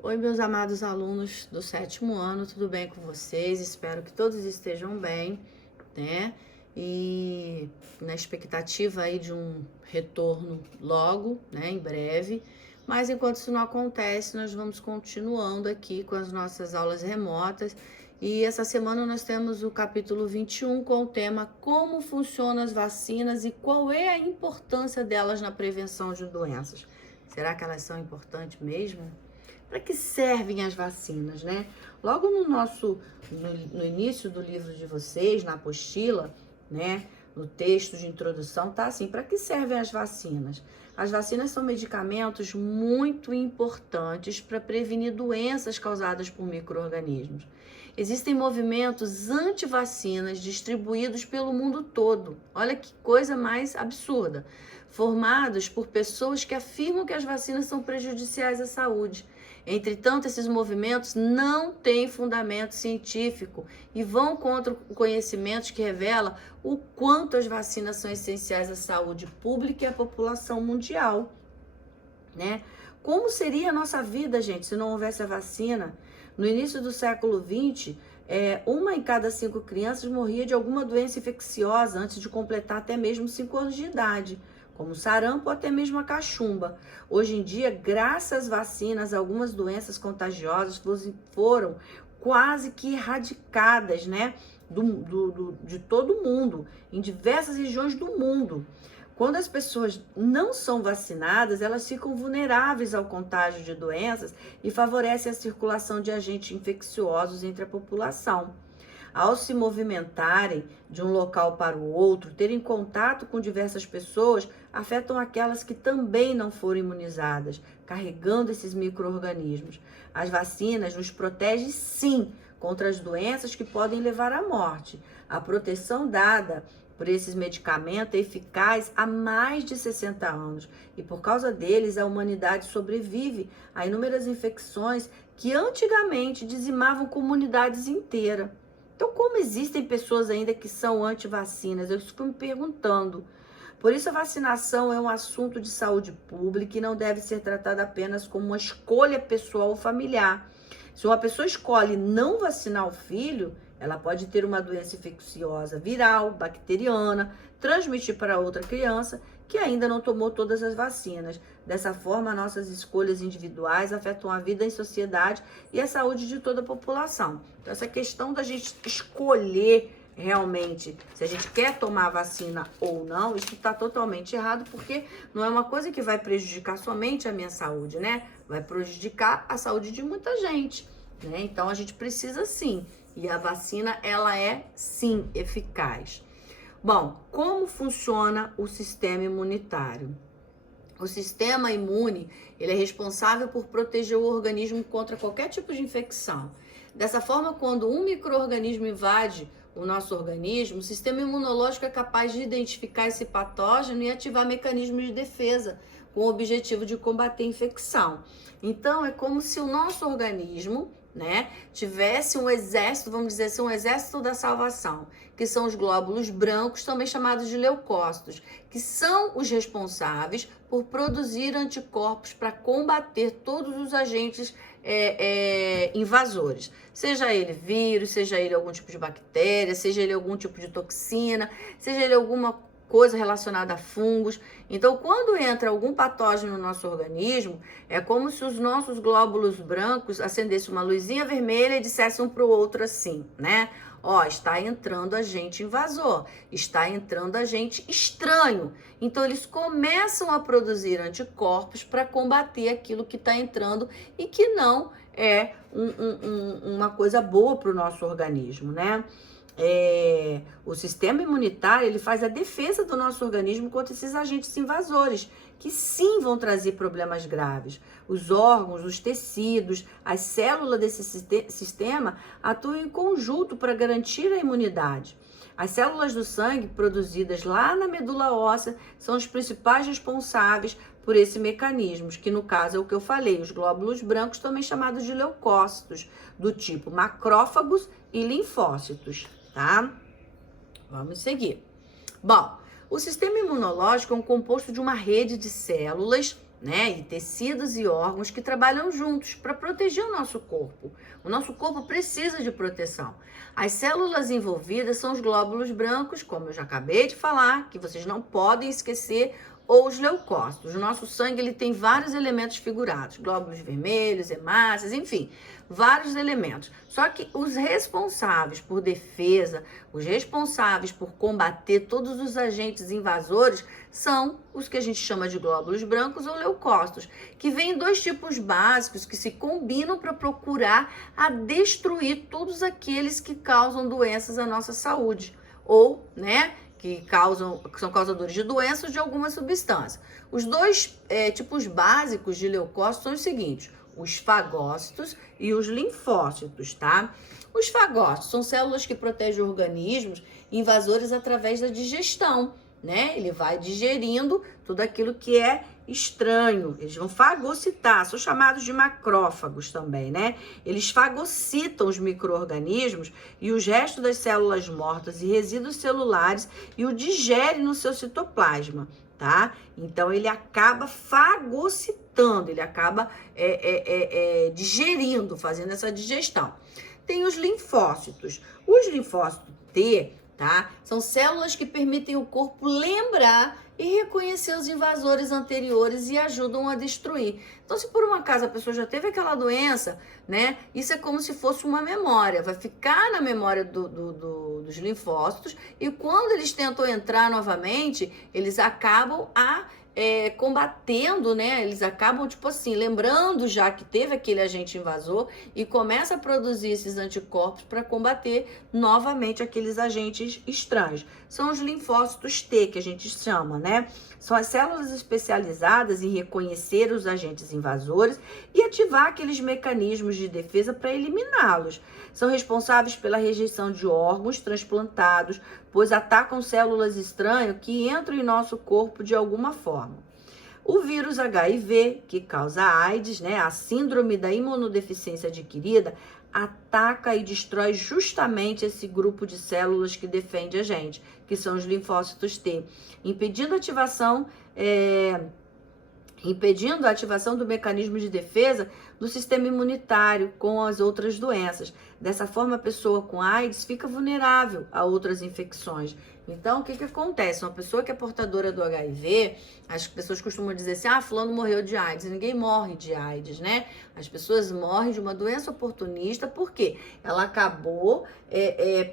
Oi, meus amados alunos do 7º ano, tudo bem com vocês? Espero que todos estejam bem, né? E na expectativa aí de um retorno logo, né, em breve. Mas enquanto isso não acontece, nós vamos continuando aqui com as nossas aulas remotas. E essa semana nós temos o capítulo 21 com o tema Como funcionam as vacinas e qual é a importância delas na prevenção de doenças. Será que elas são importantes mesmo? Para que servem as vacinas, né? Logo no início do livro de vocês, na apostila, né? No texto de introdução, tá assim: para que servem as vacinas? As vacinas são medicamentos muito importantes para prevenir doenças causadas por micro-organismos. Existem movimentos anti-vacinas distribuídos pelo mundo todo. Olha que coisa mais absurda. Formados por pessoas que afirmam que as vacinas são prejudiciais à saúde. Entretanto, esses movimentos não têm fundamento científico e vão contra conhecimentos que revelam o quanto as vacinas são essenciais à saúde pública e à população mundial, né? Como seria a nossa vida, gente, se não houvesse a vacina? No início do século XX, uma em cada 5 crianças morria de alguma doença infecciosa antes de completar até mesmo 5 anos de idade, como sarampo ou até mesmo a cachumba. Hoje em dia, graças às vacinas, algumas doenças contagiosas foram quase que erradicadas, né, de todo mundo, em diversas regiões do mundo. Quando as pessoas não são vacinadas, elas ficam vulneráveis ao contágio de doenças e favorecem a circulação de agentes infecciosos entre a população. Ao se movimentarem de um local para o outro, terem contato com diversas pessoas, afetam aquelas que também não foram imunizadas, carregando esses micro-organismos. As vacinas nos protegem, sim, contra as doenças que podem levar à morte. A proteção dada por esses medicamentos é eficaz há mais de 60 anos e por causa deles a humanidade sobrevive a inúmeras infecções que antigamente dizimavam comunidades inteiras. Então, como existem pessoas ainda que são anti-vacinas? Eu fico me perguntando. Por isso, a vacinação é um assunto de saúde pública e não deve ser tratada apenas como uma escolha pessoal ou familiar. Se uma pessoa escolhe não vacinar o filho, ela pode ter uma doença infecciosa viral, bacteriana, transmitir para outra criança que ainda não tomou todas as vacinas. Dessa forma, nossas escolhas individuais afetam a vida em sociedade e a saúde de toda a população. Então, essa questão da gente escolher realmente se a gente quer tomar a vacina ou não, isso está totalmente errado, porque não é uma coisa que vai prejudicar somente a minha saúde, né? Vai prejudicar a saúde de muita gente, né? Então, a gente precisa sim. E a vacina, ela é, sim, eficaz. Bom, como funciona o sistema imunitário? O sistema imune, ele é responsável por proteger o organismo contra qualquer tipo de infecção. Dessa forma, quando um micro-organismo invade o nosso organismo, o sistema imunológico é capaz de identificar esse patógeno e ativar mecanismos de defesa, com o objetivo de combater a infecção. Então, é como se o nosso organismo, né, tivesse um exército, vamos dizer assim, um exército da salvação, que são os glóbulos brancos, também chamados de leucócitos, que são os responsáveis por produzir anticorpos para combater todos os agentes invasores, seja ele vírus, seja ele algum tipo de bactéria, seja ele algum tipo de toxina, seja ele alguma coisa relacionada a fungos. Então, quando entra algum patógeno no nosso organismo, é como se os nossos glóbulos brancos acendessem uma luzinha vermelha e dissessem um para o outro assim, né? Ó, está entrando agente invasor, está entrando agente estranho. Então, eles começam a produzir anticorpos para combater aquilo que está entrando e que não é uma coisa boa para o nosso organismo, né? O sistema imunitário, ele faz a defesa do nosso organismo contra esses agentes invasores, que sim vão trazer problemas graves. Os órgãos, os tecidos, as células desse sistema atuam em conjunto para garantir a imunidade. As células do sangue produzidas lá na medula óssea são os principais responsáveis por esses mecanismos, que no caso é o que eu falei, os glóbulos brancos, também chamados de leucócitos, do tipo macrófagos e linfócitos, tá? Vamos seguir. Bom, o sistema imunológico é um composto de uma rede de células, né? E tecidos e órgãos que trabalham juntos para proteger o nosso corpo. O nosso corpo precisa de proteção. As células envolvidas são os glóbulos brancos, como eu já acabei de falar, que vocês não podem esquecer, ou os leucócitos. O nosso sangue ele tem vários elementos figurados, glóbulos vermelhos, hemácias, enfim, vários elementos. Só que os responsáveis por defesa, os responsáveis por combater todos os agentes invasores são os que a gente chama de glóbulos brancos ou leucócitos, que vêm em dois tipos básicos que se combinam para procurar a destruir todos aqueles que causam doenças à nossa saúde, ou, né, que são causadores de doenças de alguma substância. Os dois tipos básicos de leucócitos são os seguintes: os fagócitos e os linfócitos, tá? Os fagócitos são células que protegem organismos invasores através da digestão, né? Ele vai digerindo tudo aquilo que é estranho. Eles vão fagocitar, são chamados de macrófagos também, né? Eles fagocitam os micro-organismos e os restos das células mortas e resíduos celulares e o digerem no seu citoplasma, tá? Então, ele acaba fagocitando, ele acaba digerindo, fazendo essa digestão. Tem os linfócitos. Os linfócitos T, tá? São células que permitem o corpo lembrar e reconhecer os invasores anteriores e ajudam a destruir. Então, se por um acaso a pessoa já teve aquela doença, né? Isso é como se fosse uma memória. Vai ficar na memória dos linfócitos e quando eles tentam entrar novamente, eles acabam combatendo, né? Eles acabam, tipo assim, lembrando já que teve aquele agente invasor e começa a produzir esses anticorpos para combater novamente aqueles agentes estranhos. São os linfócitos T, que a gente chama, né? São as células especializadas em reconhecer os agentes invasores e ativar aqueles mecanismos de defesa para eliminá-los. São responsáveis pela rejeição de órgãos transplantados, pois atacam células estranhas que entram em nosso corpo de alguma forma. O vírus HIV, que causa a AIDS, né, a síndrome da imunodeficiência adquirida, ataca e destrói justamente esse grupo de células que defende a gente, que são os linfócitos T, impedindo a ativação do mecanismo de defesa do sistema imunitário com as outras doenças. Dessa forma, a pessoa com AIDS fica vulnerável a outras infecções. Então, o que acontece? Uma pessoa que é portadora do HIV, as pessoas costumam dizer assim, fulano morreu de AIDS. Ninguém morre de AIDS, né? As pessoas morrem de uma doença oportunista porque ela acabou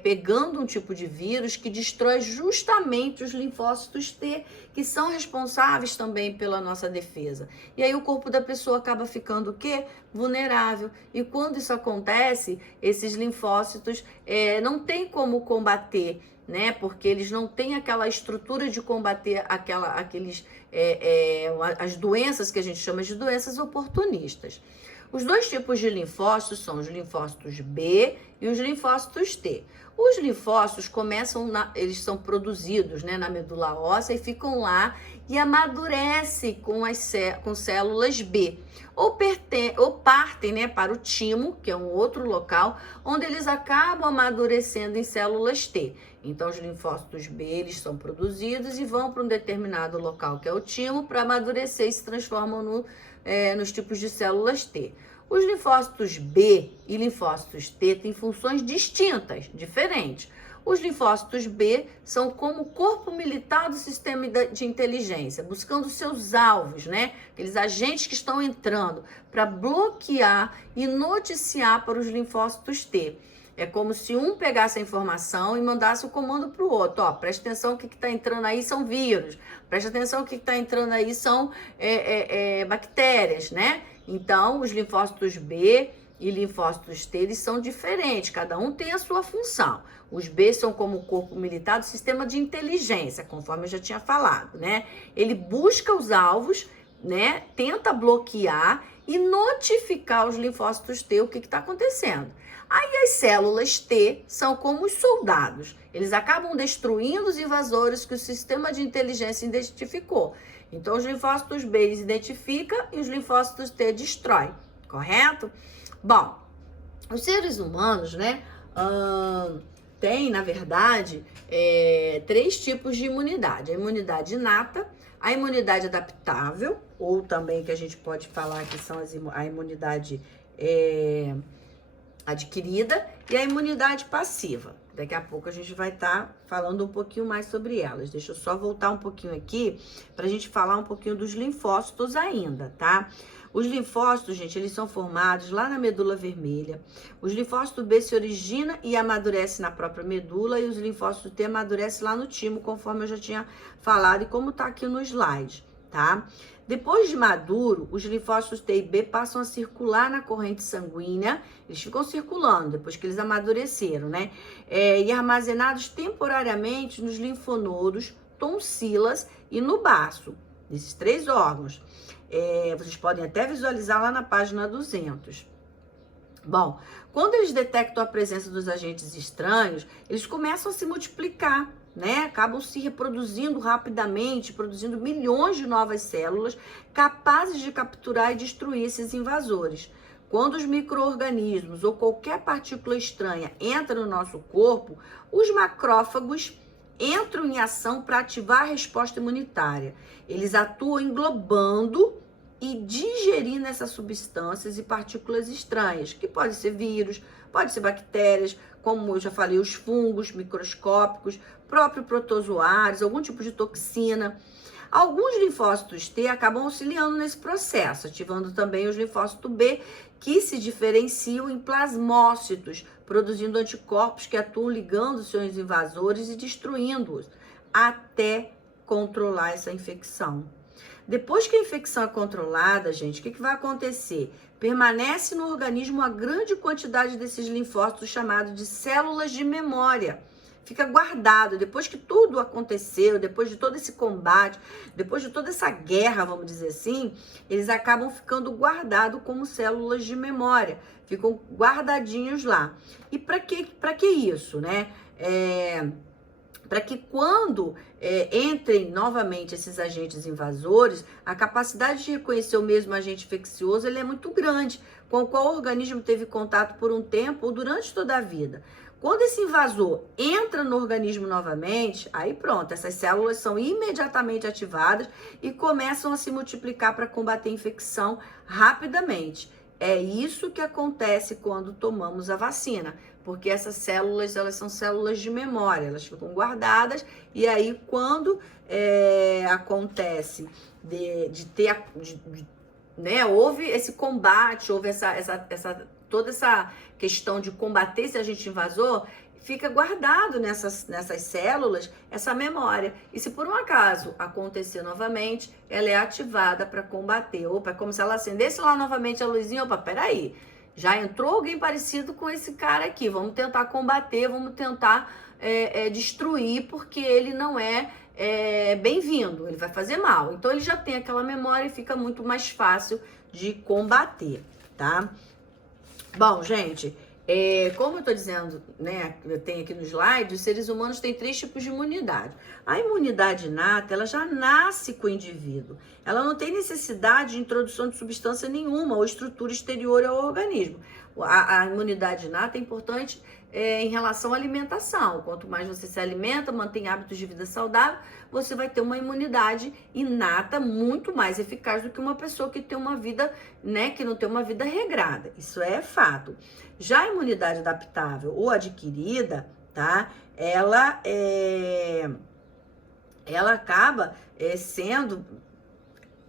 pegando um tipo de vírus que destrói justamente os linfócitos T, que são responsáveis também pela nossa defesa. E aí o corpo da pessoa acaba ficando o quê? Vulnerável. E quando isso acontece, esses linfócitos não tem como combater, né? Porque eles não têm aquela estrutura de combater as doenças que a gente chama de doenças oportunistas. Os dois tipos de linfócitos são os linfócitos B e os linfócitos T. Os linfócitos eles são produzidos, né, na medula óssea e ficam lá e amadurecem com células B. Ou partem, né, para o timo, que é um outro local, onde eles acabam amadurecendo em células T. Então, os linfócitos B, eles são produzidos e vão para um determinado local, que é o timo, para amadurecer e se transformam nos tipos de células T. Os linfócitos B e linfócitos T têm funções distintas, diferentes. Os linfócitos B são como o corpo militar do sistema de inteligência, buscando seus alvos, né? Aqueles agentes que estão entrando para bloquear e noticiar para os linfócitos T. É como se um pegasse a informação e mandasse o comando para o outro. Ó, presta atenção, o que está entrando aí são vírus. Presta atenção, o que está entrando aí são bactérias, né? Então, os linfócitos B e linfócitos T, eles são diferentes. Cada um tem a sua função. Os B são como o corpo militar do sistema de inteligência, conforme eu já tinha falado, né? Ele busca os alvos, né? Tenta bloquear e notificar os linfócitos T o que está acontecendo. Aí as células T são como os soldados. Eles acabam destruindo os invasores que o sistema de inteligência identificou. Então, os linfócitos B eles identificam e os linfócitos T destrói, correto? Bom, os seres humanos, né, têm, na verdade, 3 tipos de imunidade. A imunidade inata, a imunidade adaptável ou também que a gente pode falar que são a imunidade adquirida e a imunidade passiva. Daqui a pouco a gente vai estar falando um pouquinho mais sobre elas. Deixa eu só voltar um pouquinho aqui para a gente falar um pouquinho dos linfócitos ainda, tá? Os linfócitos, gente, eles são formados lá na medula vermelha. Os linfócitos B se origina e amadurece na própria medula, e os linfócitos T amadurecem lá no timo, conforme eu já tinha falado e como tá aqui no slide, tá? Depois de maduro, os linfócitos T e B passam a circular na corrente sanguínea, eles ficam circulando depois que eles amadureceram, né? E armazenados temporariamente nos linfonodos, tonsilas e no baço, nesses 3 órgãos. Vocês podem até visualizar lá na página 200. Bom, quando eles detectam a presença dos agentes estranhos, eles começam a se multiplicar, né? Acabam se reproduzindo rapidamente, produzindo milhões de novas células capazes de capturar e destruir esses invasores. Quando os micro-organismos ou qualquer partícula estranha entra no nosso corpo, os macrófagos entram em ação para ativar a resposta imunitária. Eles atuam englobando e digerindo essas substâncias e partículas estranhas, que pode ser vírus, pode ser bactérias, como eu já falei, os fungos microscópicos, próprio protozoários, algum tipo de toxina. Alguns linfócitos T acabam auxiliando nesse processo, ativando também os linfócitos B, que se diferenciam em plasmócitos, produzindo anticorpos que atuam ligando os seus invasores e destruindo-os, até controlar essa infecção. Depois que a infecção é controlada, gente, o que vai acontecer? Permanece no organismo uma grande quantidade desses linfócitos chamados de células de memória. Fica guardado, depois que tudo aconteceu, depois de todo esse combate, depois de toda essa guerra, vamos dizer assim, eles acabam ficando guardados como células de memória, ficam guardadinhos lá. E para que isso, né? Para que quando entrem novamente esses agentes invasores, a capacidade de reconhecer o mesmo agente infeccioso ele é muito grande, com o qual o organismo teve contato por um tempo ou durante toda a vida. Quando esse invasor entra no organismo novamente, aí pronto, essas células são imediatamente ativadas e começam a se multiplicar para combater a infecção rapidamente. É isso que acontece quando tomamos a vacina, porque essas células, elas são células de memória, elas ficam guardadas, e aí quando acontece né, houve esse combate, houve toda essa questão de combater esse agente invasor, fica guardado nessas células essa memória. E se por um acaso acontecer novamente, ela é ativada para combater. Opa, é como se ela acendesse lá novamente a luzinha. Opa, peraí, já entrou alguém parecido com esse cara aqui. Vamos tentar combater, vamos tentar destruir, porque ele não é bem-vindo, ele vai fazer mal. Então ele já tem aquela memória e fica muito mais fácil de combater, tá? Bom, gente, como eu tô dizendo, né, eu tenho aqui no slide, os seres humanos têm 3 tipos de imunidade. A imunidade inata, ela já nasce com o indivíduo. Ela não tem necessidade de introdução de substância nenhuma ou estrutura exterior ao organismo. A imunidade inata é importante em relação à alimentação. Quanto mais você se alimenta, mantém hábitos de vida saudável, você vai ter uma imunidade inata muito mais eficaz do que uma pessoa que tem uma vida, né, que não tem uma vida regrada. Isso é fato. Já a imunidade adaptável ou adquirida, tá? Ela acaba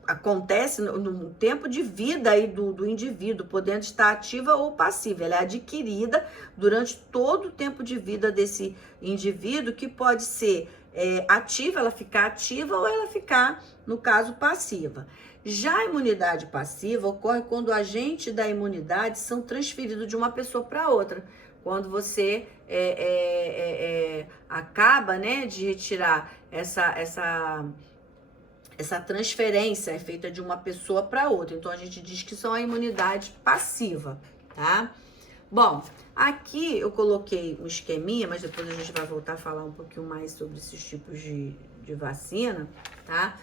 acontece no tempo de vida aí do indivíduo, podendo estar ativa ou passiva. Ela é adquirida durante todo o tempo de vida desse indivíduo, que pode ser ativa, ela ficar ativa, ou ela ficar, no caso, passiva. Já a imunidade passiva ocorre quando o agente da imunidade são transferidos de uma pessoa para outra. Quando você acaba, né, de retirar essa transferência é feita de uma pessoa para outra. Então, a gente diz que são a imunidade passiva, tá? Bom, aqui eu coloquei um esqueminha, mas depois a gente vai voltar a falar um pouquinho mais sobre esses tipos de vacina, tá?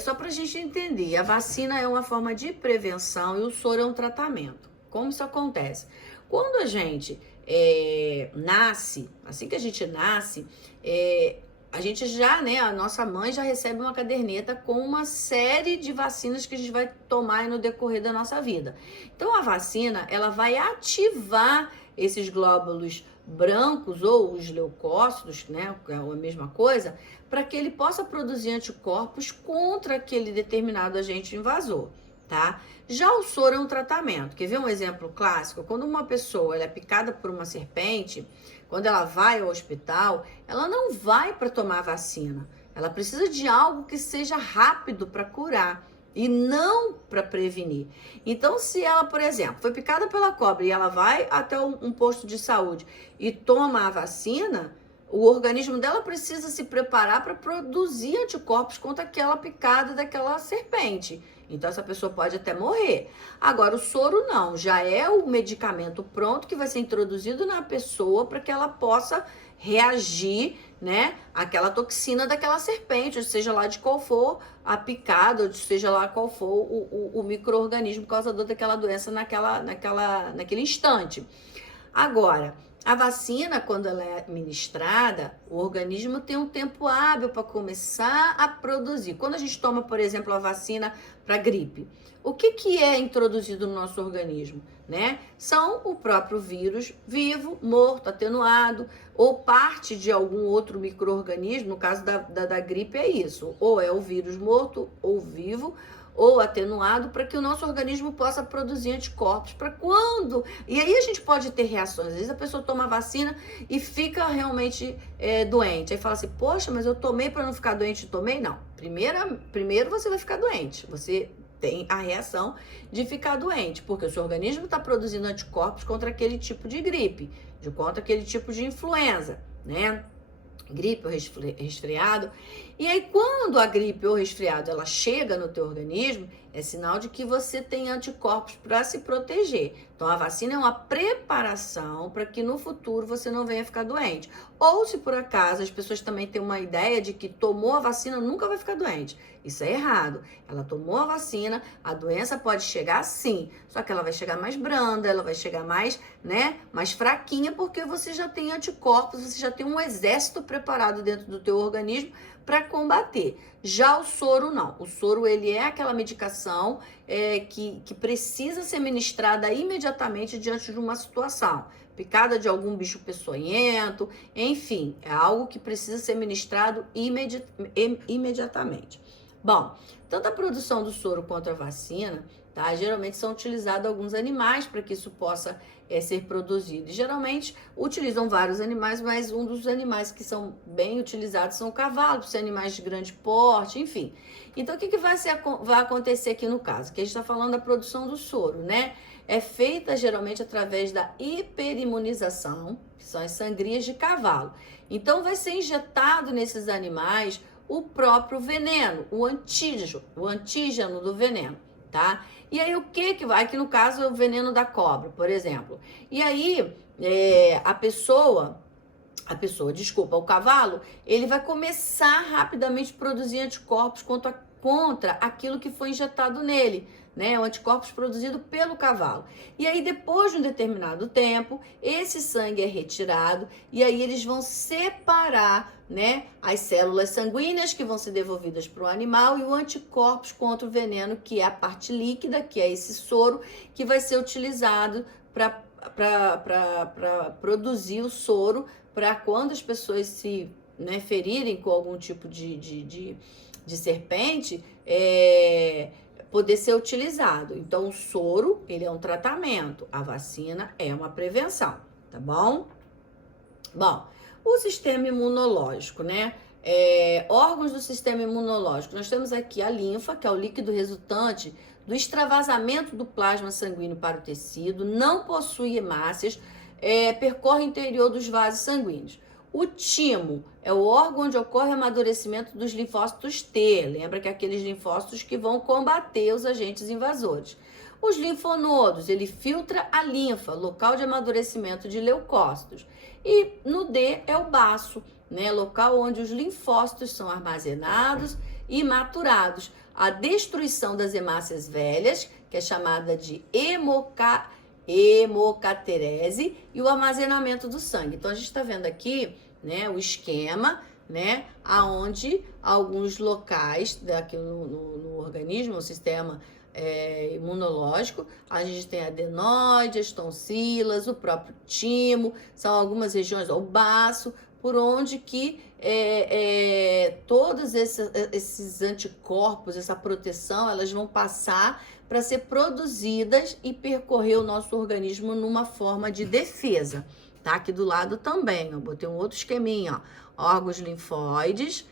Só pra gente entender, a vacina é uma forma de prevenção e o soro é um tratamento. Como isso acontece? Quando a gente nasce, assim que a gente nasce, a gente já, né, a nossa mãe já recebe uma caderneta com uma série de vacinas que a gente vai tomar no decorrer da nossa vida. Então a vacina, ela vai ativar esses glóbulos brancos ou os leucócitos, né, que é a mesma coisa, para que ele possa produzir anticorpos contra aquele determinado agente invasor, tá? Já o soro é um tratamento. Quer ver um exemplo clássico? Quando uma pessoa ela é picada por uma serpente, quando ela vai ao hospital, ela não vai para tomar vacina. Ela precisa de algo que seja rápido para curar e não para prevenir. Então, se ela, por exemplo, foi picada pela cobra e ela vai até um posto de saúde e toma a vacina, o organismo dela precisa se preparar para produzir anticorpos contra aquela picada daquela serpente. Então, essa pessoa pode até morrer. Agora, o soro não, já é o medicamento pronto que vai ser introduzido na pessoa para que ela possa reagir, né, àquela toxina daquela serpente, ou seja lá de qual for a picada, ou seja lá qual for o micro-organismo causador daquela doença naquele instante. Agora, a vacina, quando ela é administrada, o organismo tem um tempo hábil para começar a produzir. Quando a gente toma, por exemplo, a vacina para gripe, o que é introduzido no nosso organismo? Né? São o próprio vírus vivo, morto, atenuado, ou parte de algum outro micro-organismo. No caso da gripe é isso, ou é o vírus morto ou vivo, ou atenuado, para que o nosso organismo possa produzir anticorpos para quando... E aí a gente pode ter reações. Às vezes a pessoa toma vacina e fica realmente doente. Aí fala assim, poxa, mas eu tomei para não ficar doente, tomei? Não. Primeiro você vai ficar doente. Você tem a reação de ficar doente, porque o seu organismo está produzindo anticorpos contra aquele tipo de gripe, contra aquele tipo de influenza, né? Gripe ou resfriado. E aí, quando a gripe ou resfriado ela chega no teu organismo, é sinal de que você tem anticorpos para se proteger. Então, a vacina é uma preparação para que no futuro você não venha ficar doente. Ou, se por acaso, as pessoas também têm uma ideia de que tomou a vacina, nunca vai ficar doente. Isso é errado. Ela tomou a vacina, a doença pode chegar sim, só que ela vai chegar mais branda, ela vai chegar mais, né, mais fraquinha, porque você já tem anticorpos, você já tem um exército preparado dentro do teu organismo para combater. Já o soro não. O soro, ele é aquela medicação que precisa ser ministrada imediatamente diante de uma situação. Picada de algum bicho peçonhento, enfim, é algo que precisa ser ministrado imediatamente. Bom, tanto a produção do soro quanto a vacina, tá? Geralmente são utilizados alguns animais para que isso possa ser produzido. E, geralmente utilizam vários animais, mas um dos animais que são bem utilizados são o cavalo, por ser animais de grande porte, enfim. Então, o que vai acontecer aqui no caso? Que a gente está falando da produção do soro, né? É feita geralmente através da hiperimunização, que são as sangrias de cavalo. Então, vai ser injetado nesses animais o próprio veneno, o antígeno do veneno, tá? E aí o que vai? Aqui no caso é o veneno da cobra, por exemplo. E aí o cavalo, ele vai começar rapidamente a produzir anticorpos contra aquilo que foi injetado nele, né? O anticorpos produzido pelo cavalo. E aí, depois de um determinado tempo, esse sangue é retirado e aí eles vão separar, né, as células sanguíneas que vão ser devolvidas para o animal e o anticorpos contra o veneno, que é a parte líquida, que é esse soro, que vai ser utilizado para produzir o soro, para quando as pessoas se, né, ferirem com algum tipo de serpente, poder ser utilizado. Então, o soro, ele é um tratamento, a vacina é uma prevenção, tá bom? Bom, o sistema imunológico, né? Órgãos do sistema imunológico. Nós temos aqui a linfa, que é o líquido resultante do extravasamento do plasma sanguíneo para o tecido, não possui hemácias, percorre o interior dos vasos sanguíneos. O timo é o órgão onde ocorre o amadurecimento dos linfócitos T. Lembra que é aqueles linfócitos que vão combater os agentes invasores. Os linfonodos, ele filtra a linfa, local de amadurecimento de leucócitos. E no D é o baço, né? Local onde os linfócitos são armazenados e maturados. A destruição das hemácias velhas, que é chamada de hemocaterese, e o armazenamento do sangue. Então, a gente está vendo aqui, né, o esquema, né? Aonde alguns locais daqui no organismo, o sistema imunológico, a gente tem adenoide, as tonsilas, o próprio timo, são algumas regiões, o baço, por onde que todos esses anticorpos, essa proteção, elas vão passar para ser produzidas e percorrer o nosso organismo numa forma de defesa. Tá aqui do lado também, eu botei um outro esqueminha, ó, órgãos linfóides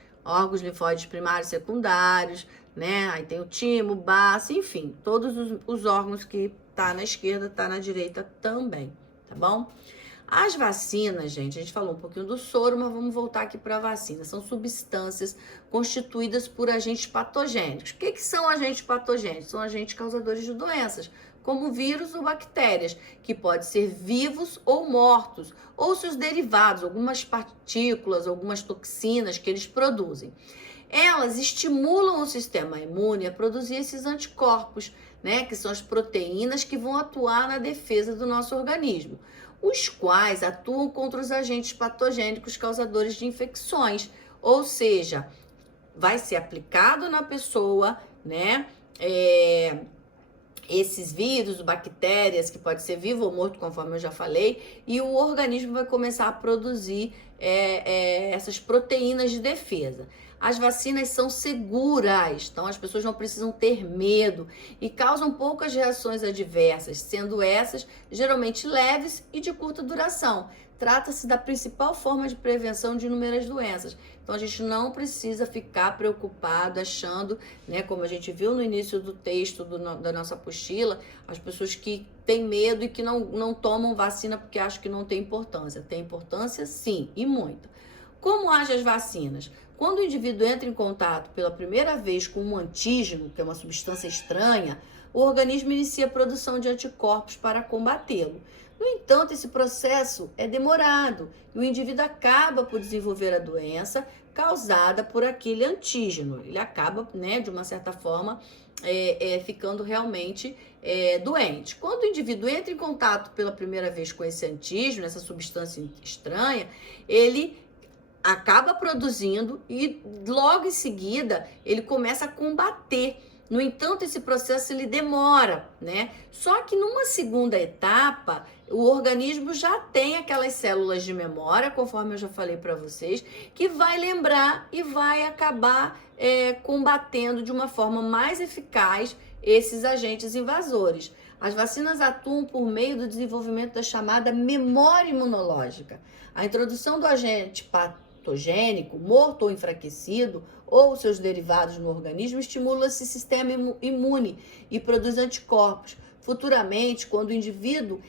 primários e secundários, né? Aí tem o timo, baço, enfim, todos os órgãos que tá na esquerda, tá na direita também, tá bom? As vacinas, gente, a gente falou um pouquinho do soro, mas vamos voltar aqui para a vacina. São substâncias constituídas por agentes patogênicos. O que são agentes patogênicos? São agentes causadores de doenças, como vírus ou bactérias, que podem ser vivos ou mortos, ou seus derivados, algumas partículas, algumas toxinas que eles produzem. Elas estimulam o sistema imune a produzir esses anticorpos, né, que são as proteínas que vão atuar na defesa do nosso organismo, os quais atuam contra os agentes patogênicos causadores de infecções, ou seja, vai ser aplicado na pessoa, né, esses vírus, bactérias, que pode ser vivo ou morto, conforme eu já falei, e o organismo vai começar a produzir essas proteínas de defesa. As vacinas são seguras, então as pessoas não precisam ter medo e causam poucas reações adversas, sendo essas geralmente leves e de curta duração. Trata-se da principal forma de prevenção de inúmeras doenças. Então a gente não precisa ficar preocupado achando, né, como a gente viu no início do texto da nossa apostila, as pessoas que têm medo e que não tomam vacina porque acham que não tem importância. Tem importância sim, e muito. Como agem as vacinas? Quando o indivíduo entra em contato pela primeira vez com um antígeno, que é uma substância estranha, o organismo inicia a produção de anticorpos para combatê-lo. No entanto, esse processo é demorado e o indivíduo acaba por desenvolver a doença causada por aquele antígeno. Ele acaba, né, de uma certa forma, ficando realmente doente. Quando o indivíduo entra em contato pela primeira vez com esse antígeno, essa substância estranha, ele acaba produzindo e logo em seguida ele começa a combater. No entanto, esse processo ele demora, né? Só que numa segunda etapa, o organismo já tem aquelas células de memória, conforme eu já falei para vocês, que vai lembrar e vai acabar combatendo de uma forma mais eficaz esses agentes invasores. As vacinas atuam por meio do desenvolvimento da chamada memória imunológica. A introdução do agente patogênico, morto ou enfraquecido, ou seus derivados no organismo, estimula esse sistema imune e produz anticorpos. Futuramente, quando o indivíduo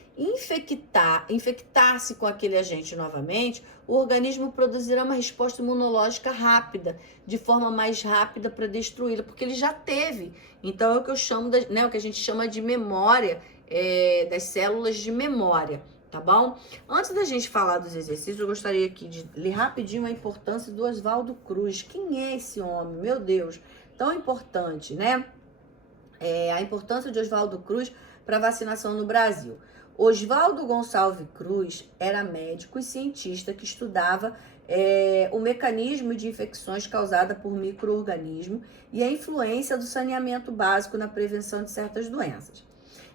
infectar-se com aquele agente novamente, o organismo produzirá uma resposta imunológica rápida, de forma mais rápida para destruí-la, porque ele já teve. Então, é o que eu chamo, o que a gente chama de memória, das células de memória. Tá bom? Antes da gente falar dos exercícios, eu gostaria aqui de ler rapidinho a importância do Oswaldo Cruz. Quem é esse homem? Meu Deus, tão importante, né? A importância de Oswaldo Cruz para a vacinação no Brasil. Oswaldo Gonçalves Cruz era médico e cientista que estudava o mecanismo de infecções causada por micro-organismos e a influência do saneamento básico na prevenção de certas doenças.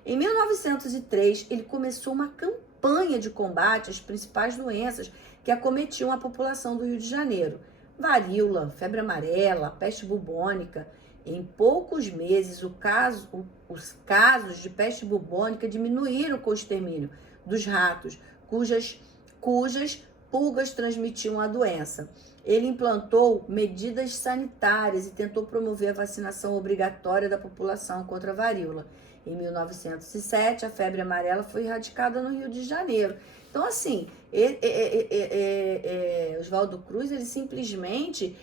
Em 1903, ele começou uma campanha de combate às principais doenças que acometiam a população do Rio de Janeiro: varíola, febre amarela, peste bubônica. Em poucos meses, os casos de peste bubônica diminuíram com o extermínio dos ratos, cujas pulgas transmitiam a doença. Ele implantou medidas sanitárias e tentou promover a vacinação obrigatória da população contra a varíola. Em 1907, a febre amarela foi erradicada no Rio de Janeiro. Então, assim, Oswaldo Cruz, ele simplesmente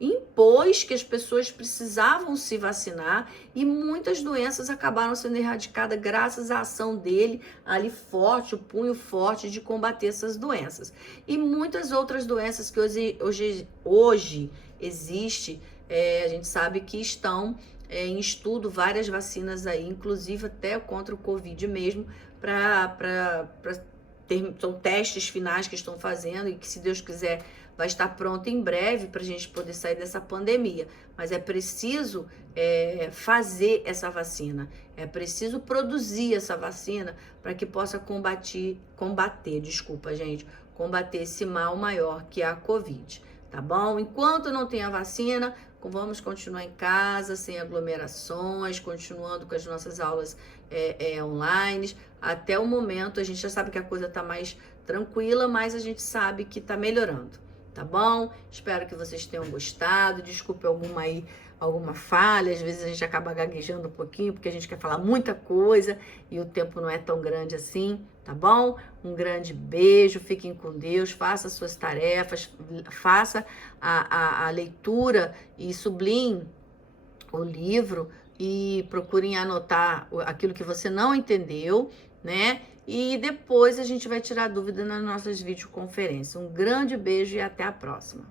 impôs que as pessoas precisavam se vacinar e muitas doenças acabaram sendo erradicadas graças à ação dele ali forte, o punho forte de combater essas doenças. E muitas outras doenças que hoje existe, a gente sabe que estão em estudo várias vacinas aí, inclusive até contra o Covid mesmo, são testes finais que estão fazendo e que, se Deus quiser, vai estar pronta em breve para a gente poder sair dessa pandemia. Mas é preciso fazer essa vacina, é preciso produzir essa vacina para que possa combater esse mal maior que é a Covid, tá bom? Enquanto não tem a vacina, vamos continuar em casa, sem aglomerações, continuando com as nossas aulas online. Até o momento, a gente já sabe que a coisa está mais tranquila, mas a gente sabe que está melhorando, tá bom? Espero que vocês tenham gostado. Desculpe alguma falha, às vezes a gente acaba gaguejando um pouquinho, porque a gente quer falar muita coisa e o tempo não é tão grande assim, tá bom? Um grande beijo, fiquem com Deus, faça suas tarefas, faça a leitura e sublinhe o livro e procurem anotar aquilo que você não entendeu, né? E depois a gente vai tirar dúvida nas nossas videoconferências. Um grande beijo e até a próxima.